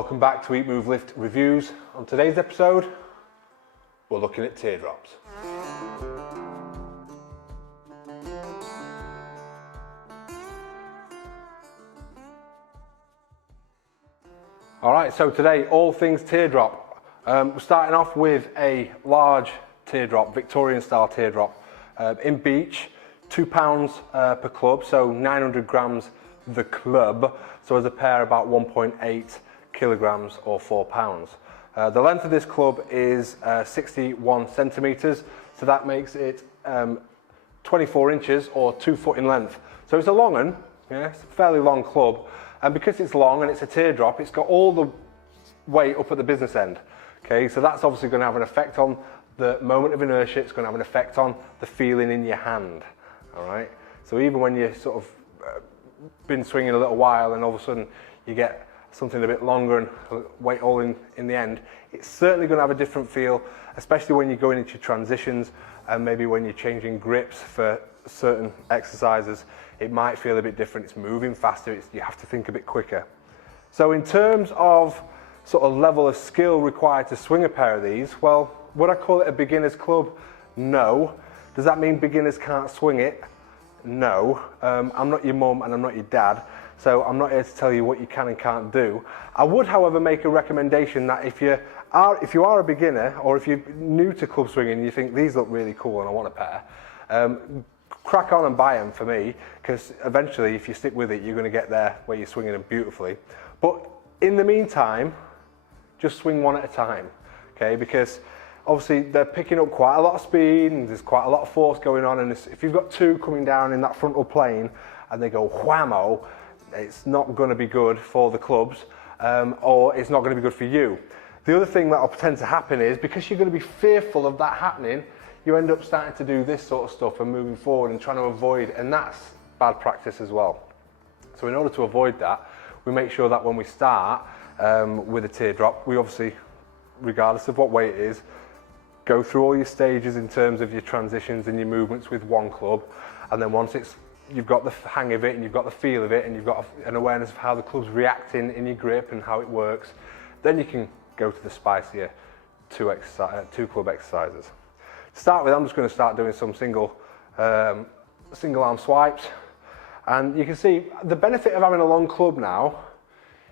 Welcome back to Eatmovelift Reviews. On today's episode, we're looking at teardrops. Alright, so today, all things teardrop. We're starting off with a large teardrop, Victorian style teardrop, in beech, £2 per club, so 900 grams the club, so as a pair about 1.8 kilograms or 4 pounds. The length of this club is 61 centimeters, so that makes it 24 inches or 2 foot in length. So it's a long one, yeah, it's a fairly long club, and because it's long and it's a teardrop, it's got all the weight up at the business end. Okay, so that's obviously going to have an effect on the moment of inertia. It's going to have an effect on the feeling in your hand. All right, so even when you sort of been swinging a little while and all of a sudden you get something a bit longer and weight all in the end, it's certainly going to have a different feel, especially when you're going into transitions and maybe when you're changing grips for certain exercises. It might feel a bit different. It's moving faster. You have to think a bit quicker. So in terms of sort of level of skill required to swing a pair of these, well, would I call it a beginner's club? No. Does that mean beginners can't swing it? No. I'm not your mum and I'm not your dad, so I'm not here to tell you what you can and can't do. I would, however, make a recommendation that if you are a beginner or if you're new to club swinging and you think these look really cool and I want a pair, crack on and buy them for me, because eventually if you stick with it you're going to get there where you're swinging them beautifully. But in the meantime, just swing one at a time, okay? Because obviously they're picking up quite a lot of speed and there's quite a lot of force going on, and if you've got two coming down in that frontal plane and they go whammo, it's not going to be good for the clubs, or it's not going to be good for you. The other thing that will tend to happen is, because you're going to be fearful of that happening, you end up starting to do this sort of stuff and moving forward and trying to avoid, and that's bad practice as well. So in order to avoid that, we make sure that when we start with a teardrop, we obviously, regardless of what weight it is, go through all your stages in terms of your transitions and your movements with one club, and then once you've got the hang of it and you've got the feel of it and you've got an awareness of how the club's reacting in your grip and how it works, then you can go to the spicier two club exercises. To start with, I'm just going to start doing some single arm swipes, and you can see the benefit of having a long club now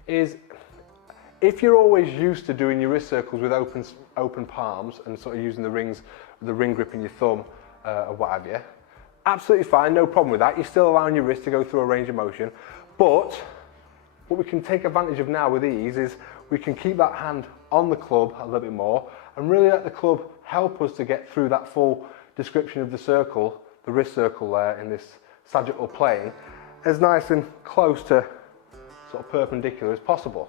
is, if you're always used to doing your wrist circles with open palms and sort of using the ring grip in your thumb or what have you, absolutely fine, no problem with that. You're still allowing your wrist to go through a range of motion. But what we can take advantage of now with these is we can keep that hand on the club a little bit more and really let the club help us to get through that full description of the circle, the wrist circle there in this sagittal plane, as nice and close to sort of perpendicular as possible.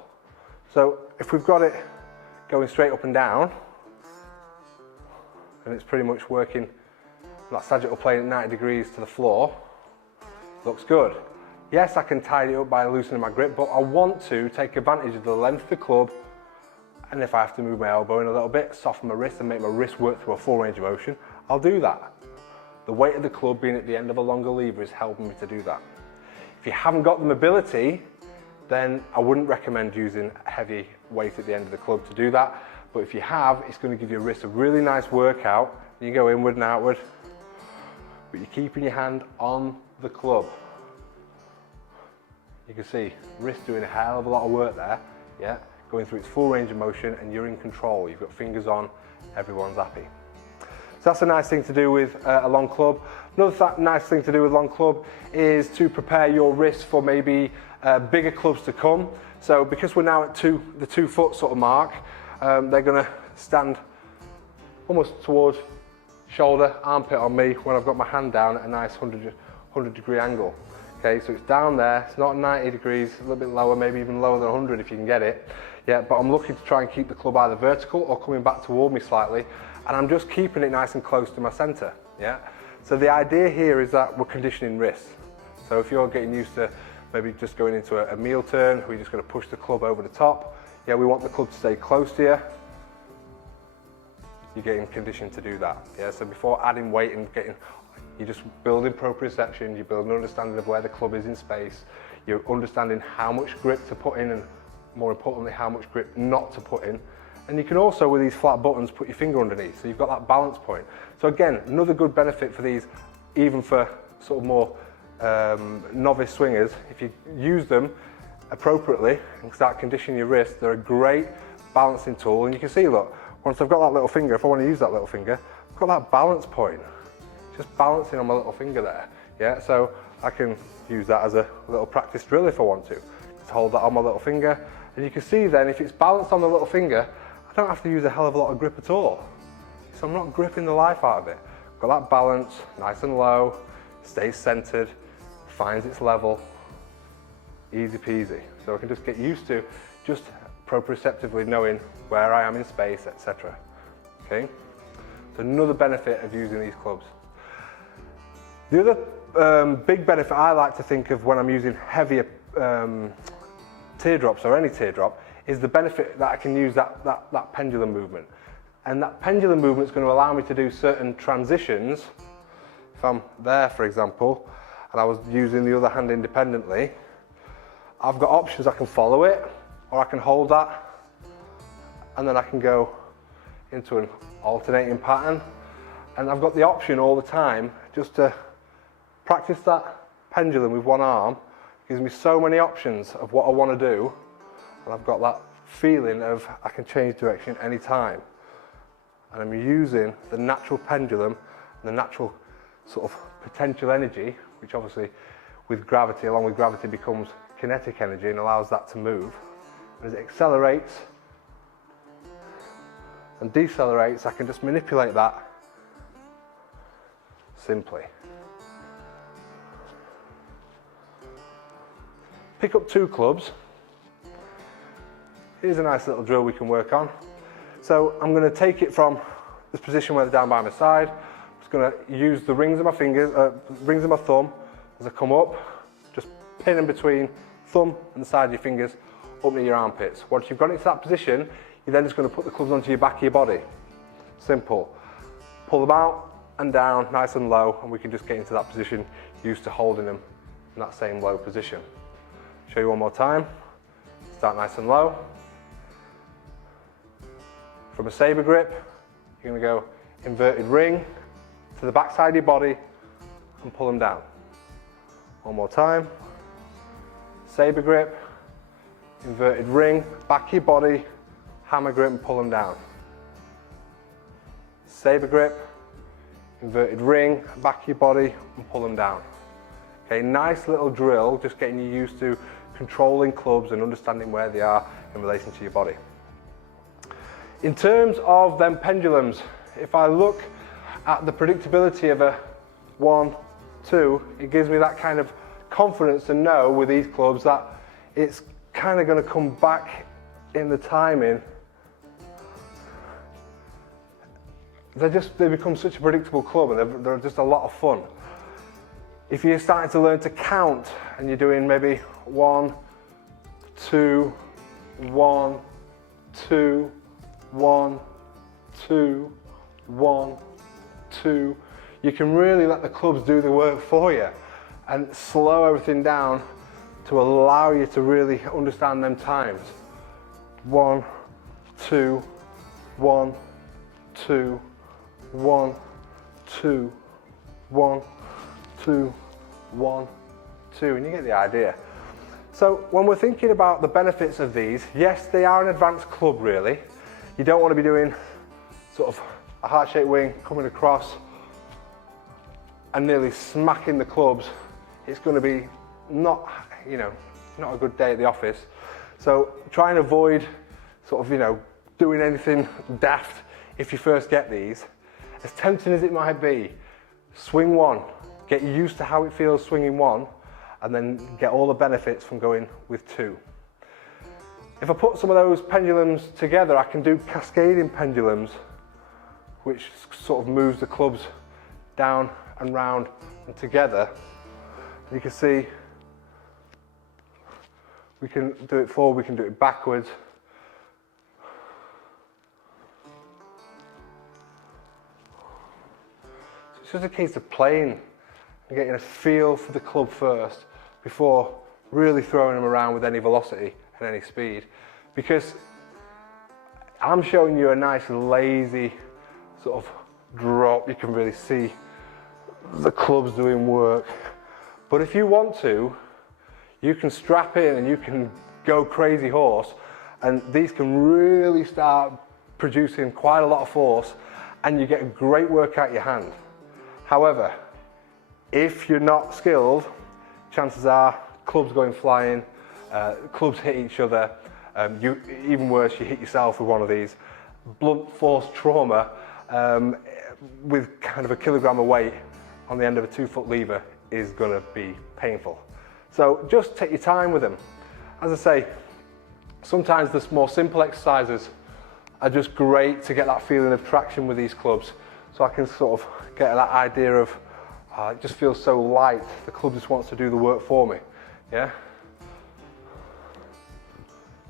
So if we've got it going straight up and down, and it's pretty much working that sagittal plane at 90 degrees to the floor, looks good. Yes, I can tidy it up by loosening my grip, but I want to take advantage of the length of the club, and if I have to move my elbow in a little bit, soften my wrist and make my wrist work through a full range of motion, I'll do that. The weight of the club being at the end of a longer lever is helping me to do that. If you haven't got the mobility, then I wouldn't recommend using heavy weight at the end of the club to do that. But if you have, it's going to give your wrist a really nice workout. You go inward and outward, but you're keeping your hand on the club. You can see wrist doing a hell of a lot of work there, yeah, going through its full range of motion, and you're in control. You've got fingers on, everyone's happy. So that's a nice thing to do with a long club. Another nice thing to do with long club is to prepare your wrist for maybe bigger clubs to come. So because we're now at the 2 foot sort of mark, they're going to stand almost towards shoulder, armpit on me when I've got my hand down at a nice 100 degree angle. Okay, so it's down there, it's not 90 degrees, a little bit lower, maybe even lower than 100 if you can get it. Yeah, but I'm looking to try and keep the club either vertical or coming back toward me slightly, and I'm just keeping it nice and close to my center. Yeah, so the idea here is that we're conditioning wrists. So if you're getting used to maybe just going into a meal turn, we're just going to push the club over the top. Yeah, we want the club to stay close to you. You're getting conditioned to do that. Yeah, so before adding weight and you're just building proprioception, you're building an understanding of where the club is in space, you're understanding how much grip to put in and more importantly how much grip not to put in. And you can also, with these flat buttons, put your finger underneath, so you've got that balance point. So again, another good benefit for these, even for sort of more novice swingers, if you use them appropriately and start conditioning your wrist, they're a great balancing tool. And you can see, look, once I've got that little finger, if I want to use that little finger, I've got that balance point, just balancing on my little finger there. Yeah, so I can use that as a little practice drill if I want to. Just hold that on my little finger, and you can see then if it's balanced on the little finger, I don't have to use a hell of a lot of grip at all. So I'm not gripping the life out of it. Got that balance, nice and low, stays centered, finds its level, easy peasy. So I can just get used to just proprioceptively knowing where I am in space, etc. Okay? So another benefit of using these clubs. The other big benefit I like to think of when I'm using heavier teardrops, or any teardrop, is the benefit that I can use that pendulum movement. And that pendulum movement is going to allow me to do certain transitions. If I'm there, for example, and I was using the other hand independently, I've got options. I can follow it, or I can hold that, and then I can go into an alternating pattern. And I've got the option all the time just to practice that pendulum with one arm. It gives me so many options of what I want to do, and I've got that feeling of I can change direction anytime. And I'm using the natural pendulum and the natural sort of potential energy, which obviously with gravity, along with gravity, becomes kinetic energy and allows that to move. And as it accelerates and decelerates, I can just manipulate that simply. Pick up 2 clubs. Here's a nice little drill we can work on. So I'm going to take it from this position where they're down by my side. I'm just going to use the rings of my fingers, rings of my thumb as I come up. Just pin them between thumb and the side of your fingers up near your armpits. Once you've got into that position, you're then just going to put the clubs onto your back of your body. Simple. Pull them out and down, nice and low, and we can just get into that position, used to holding them in that same low position. Show you one more time. Start nice and low. From a saber grip, you're going to go inverted ring to the back side of your body and pull them down. One more time. Saber grip, inverted ring, back of your body, hammer grip and pull them down. Saber grip, inverted ring, back of your body and pull them down. Okay, nice little drill, just getting you used to controlling clubs and understanding where they are in relation to your body. In terms of them pendulums, if I look at the predictability of a 1, 2, it gives me that kind of confidence to know with these clubs that it's kind of going to come back in the timing. They become such a predictable club, and they're just a lot of fun. If you're starting to learn to count and you're doing maybe 1, 2, 1, 2, 1, 2, 1, 2, you can really let the clubs do the work for you and slow everything down to allow you to really understand them times. 1, 2, 1, 2, 1, 2, 1, 2, 1, 2, and you get the idea. So when we're thinking about the benefits of these, yes, they are an advanced club really. You don't want to be doing sort of a heart-shaped wing coming across and nearly smacking the clubs. It's going to be not a good day at the office. So try and avoid sort of, doing anything daft if you first get these. As tempting as it might be, swing 1, get used to how it feels swinging 1, and then get all the benefits from going with 2. If I put some of those pendulums together, I can do cascading pendulums, which sort of moves the clubs down and round and together. And you can see we can do it forward, we can do it backwards. So it's just a case of playing and getting a feel for the club first before really throwing them around with any velocity at any speed, because I'm showing you a nice lazy sort of drop. You can really see the clubs doing work. But if you want to, you can strap in and you can go crazy horse, and these can really start producing quite a lot of force, and you get a great work out your hand. However, if you're not skilled, chances are clubs going flying, clubs hit each other, even worse, you hit yourself with one of these. Blunt force trauma with kind of a kilogram of weight on the end of a 2-foot lever is going to be painful. So just take your time with them. As I say, sometimes the more simple exercises are just great to get that feeling of traction with these clubs. So I can sort of get that idea of, it just feels so light, the club just wants to do the work for me, yeah?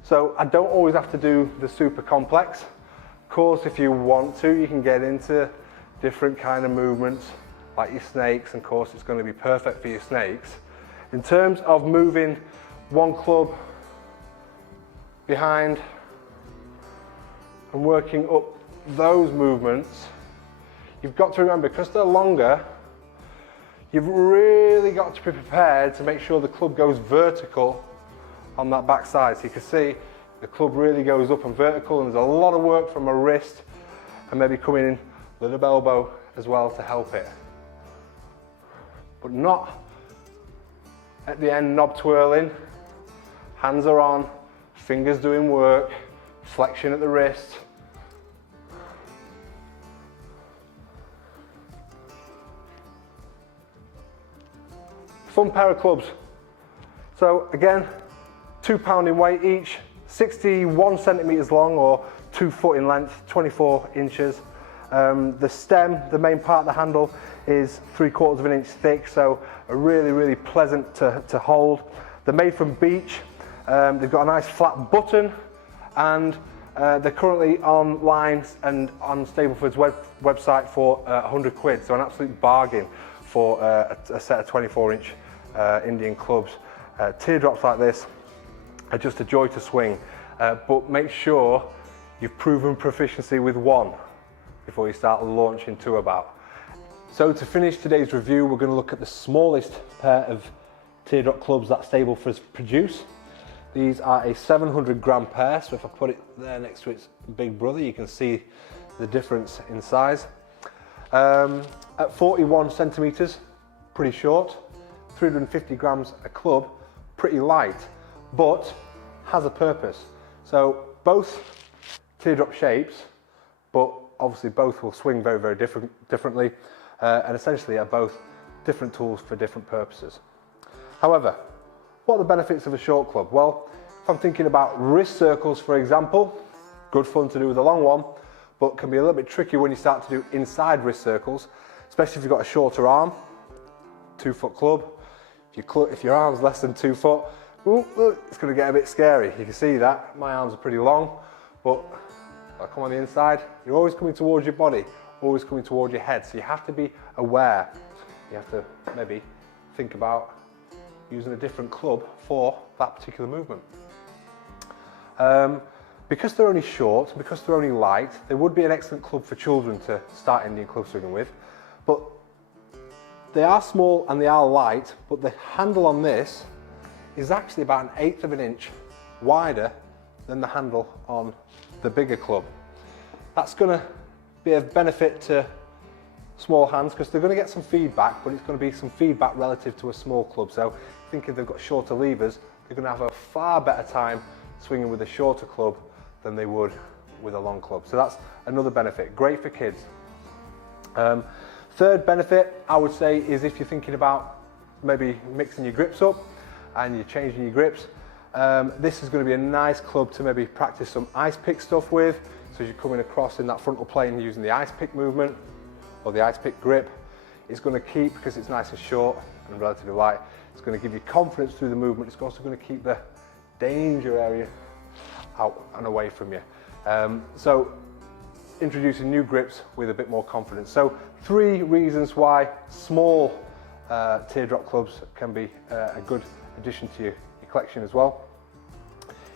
So I don't always have to do the super complex. Of course, if you want to, you can get into different kind of movements, like your snakes, and of course it's going to be perfect for your snakes. In terms of moving one club behind and working up those movements, you've got to remember, because they're longer, you've really got to be prepared to make sure the club goes vertical on that back side. So you can see the club really goes up and vertical, and there's a lot of work from a wrist and maybe coming in a little elbow as well to help it. But not at the end knob twirling, hands are on, fingers doing work, flexion at the wrist. Fun pair of clubs. So again, 2 pound in weight each, 61 centimeters long or 2 foot in length, 24 inches. The stem, the main part of the handle, is 3/4 of an inch thick, so a really pleasant to hold. They're made from beech. They've got a nice flat button, and they're currently online and on Stablefords website for 100 quid, so an absolute bargain for a set of 24-inch Indian clubs. Teardrops like this are just a joy to swing, but make sure you've proven proficiency with one before you start launching to about. So to finish today's review, we're going to look at the smallest pair of teardrop clubs that Stablefords produce. These are a 700 gram pair, so if I put it there next to its big brother, you can see the difference in size. At 41 centimeters, pretty short, 350 grams a club, pretty light, but has a purpose. So both teardrop shapes, but obviously both will swing very differently, and essentially are both different tools for different purposes. However, what are the benefits of a short club? Well, if I'm thinking about wrist circles, for example, good fun to do with a long one, but can be a little bit tricky when you start to do inside wrist circles, especially if you've got a shorter arm, 2-foot club. If your arm's less than 2 foot, it's going to get a bit scary. You can see that my arms are pretty long, but if I come on the inside, you're always coming towards your body, always coming towards your head. So you have to be aware. You have to maybe think about using a different club for that particular movement. Because they're only short, because they're only light, they would be an excellent club for children to start Indian club swinging with. But they are small and they are light, but the handle on this is actually about 1/8 of an inch wider than the handle on the bigger club. That's going to be a benefit to small hands because they're going to get some feedback, but it's going to be some feedback relative to a small club. So I think if they've got shorter levers, they're going to have a far better time swinging with a shorter club than they would with a long club. So that's another benefit. Great for kids. Third benefit, I would say, is if you're thinking about maybe mixing your grips up and you're changing your grips, this is going to be a nice club to maybe practice some ice pick stuff with. So as you're coming across in that frontal plane using the ice pick movement or the ice pick grip, it's going to keep, because it's nice and short and relatively light, it's going to give you confidence through the movement. It's also going to keep the danger area out and away from you. So introducing new grips with a bit more confidence. So 3 reasons why small teardrop clubs can be a good addition to your collection as well.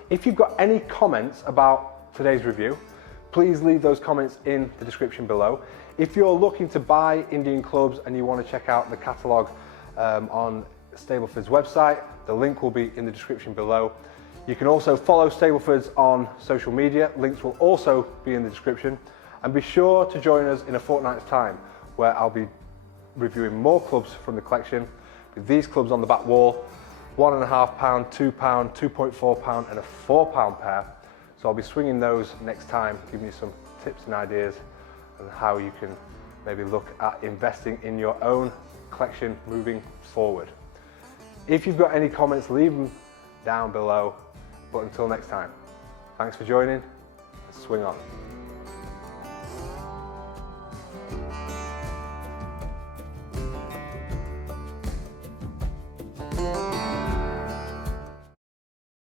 If you've got any comments about today's review, please leave those comments in the description below. If you're looking to buy Indian clubs and you want to check out the catalogue on Stablefords website, the link will be in the description below. You can also follow Stablefords on social media. Links will also be in the description. And be sure to join us in a fortnight's time, where I'll be reviewing more clubs from the collection with these clubs on the back wall: £1.5, £2, £2.4 and a £4 pair. So I'll be swinging those next time, giving you some tips and ideas on how you can maybe look at investing in your own collection moving forward. If you've got any comments, leave them down below. But until next time, thanks for joining. Swing on.